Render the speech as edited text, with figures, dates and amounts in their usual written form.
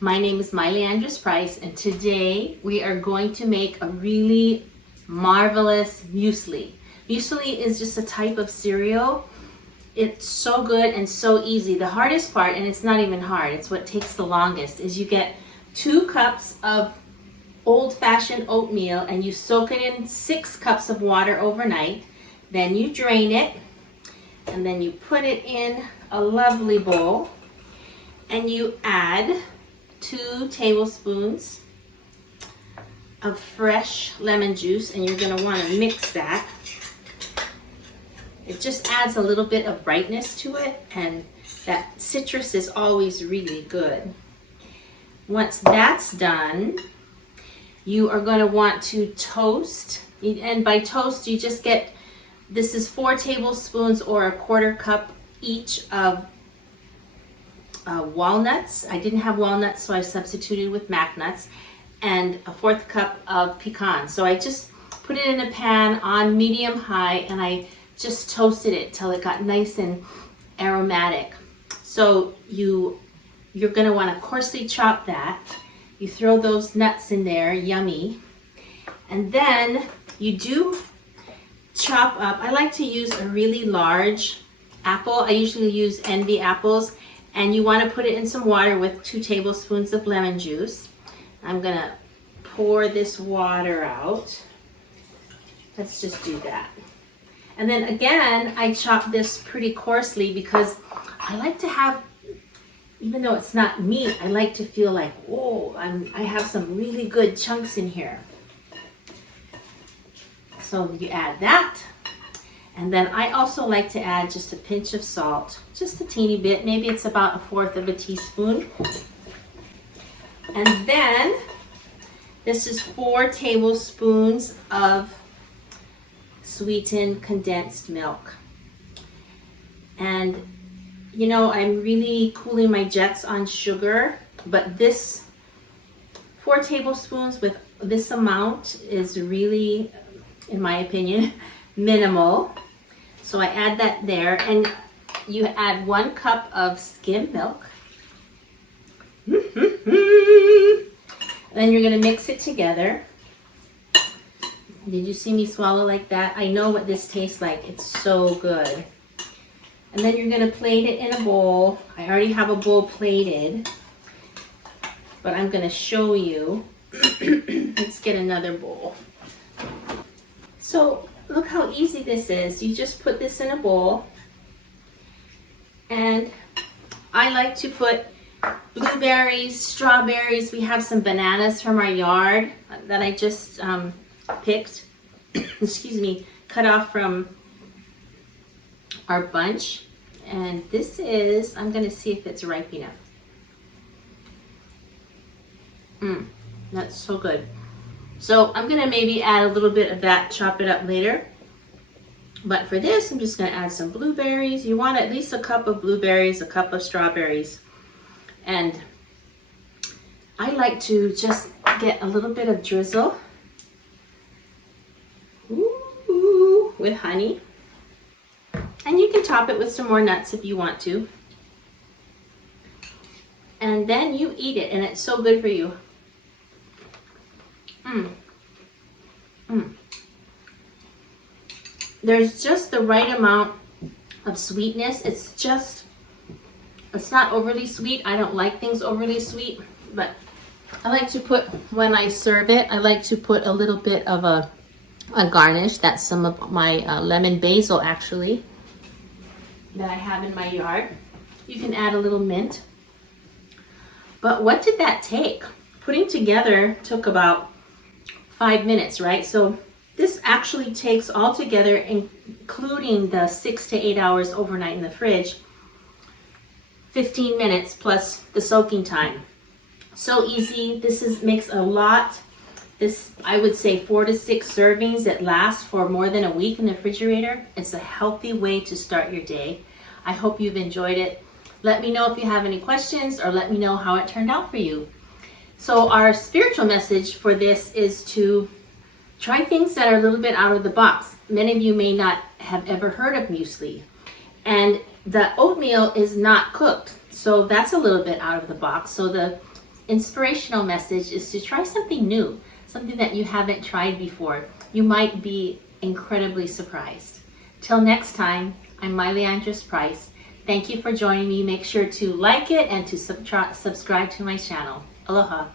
My name is Andrus-Price, and today we are going to make a really marvelous muesli. Muesli is just a type of cereal. It's so good and so easy. The hardest part, and it's not even hard, it's what takes the longest, is you get 2 cups of old-fashioned oatmeal and you soak it in 6 cups of water overnight. Then you drain it and then you put it in a lovely bowl and you add 2 tablespoons of fresh lemon juice, and you're going to want to mix that. It just adds a little bit of brightness to it, and that citrus is always really good. Once that's done, you are going to want to toast, and by toast you just get, this is 4 tablespoons or a 1/4 cup each of walnuts. I didn't have walnuts, so I substituted with mac nuts, and a 1/4 cup of pecans. So I just put it in a pan on medium high and I just toasted it till it got nice and aromatic. So you're going to want to coarsely chop that. You throw those nuts in there, yummy. And then you do chop up, I like to use a really large apple. I usually use envy apples, and you want to put it in some water with 2 tablespoons of lemon juice. I'm going to pour this water out. Let's just do that. And then again, I chop this pretty coarsely because I like to have, even though it's not meat, I like to feel like, whoa, I have some really good chunks in here. So you add that. And then I also like to add just a pinch of salt, just a teeny bit, maybe it's about 1/4 of a teaspoon. And then this is 4 tablespoons of sweetened condensed milk. And you know, I'm really cooling my jets on sugar, but this 4 tablespoons with this amount is really, in my opinion, minimal. So I add that there, and you add 1 cup of skim milk. Then you're going to mix it together. Did you see me swallow like that? I know what this tastes like. It's so good. And then you're going to plate it in a bowl. I already have a bowl plated, but I'm going to show you. Let's get another bowl. So look how easy this is. You just put this in a bowl, and I like to put blueberries, strawberries. We have some bananas from our yard that I just picked, excuse me, cut off from our bunch. And this is, I'm going to see if it's ripe enough. That's so good. So I'm going to maybe add a little bit of that, chop it up later. But for this, I'm just going to add some blueberries. You want at least a cup of blueberries, a cup of strawberries. And I like to just get a little bit of drizzle. Ooh, with honey. And you can top it with some more nuts if you want to. And then you eat it, and it's so good for you. There's just the right amount of sweetness. It's not overly sweet. I don't like things overly sweet, but I like to put, when I serve it, I like to put a little bit of a garnish. That's some of my lemon basil, actually, that I have in my yard. You can add a little mint. But what did that take? Putting together took about 5 minutes, right? So this actually takes altogether, including the 6 to 8 hours overnight in the fridge, 15 minutes plus the soaking time. So easy. This makes a lot. This, I would say 4 to 6 servings that last for more than a week in the refrigerator. It's a healthy way to start your day. I hope you've enjoyed it. Let me know if you have any questions, or let me know how it turned out for you. So our spiritual message for this is to try things that are a little bit out of the box. Many of you may not have ever heard of muesli. And the oatmeal is not cooked. So that's a little bit out of the box. So the inspirational message is to try something new, something that you haven't tried before. You might be incredibly surprised. Till next time, I'm Muesli Andrus-Price. Thank you for joining me. Make sure to like it and to subscribe to my channel. Aloha.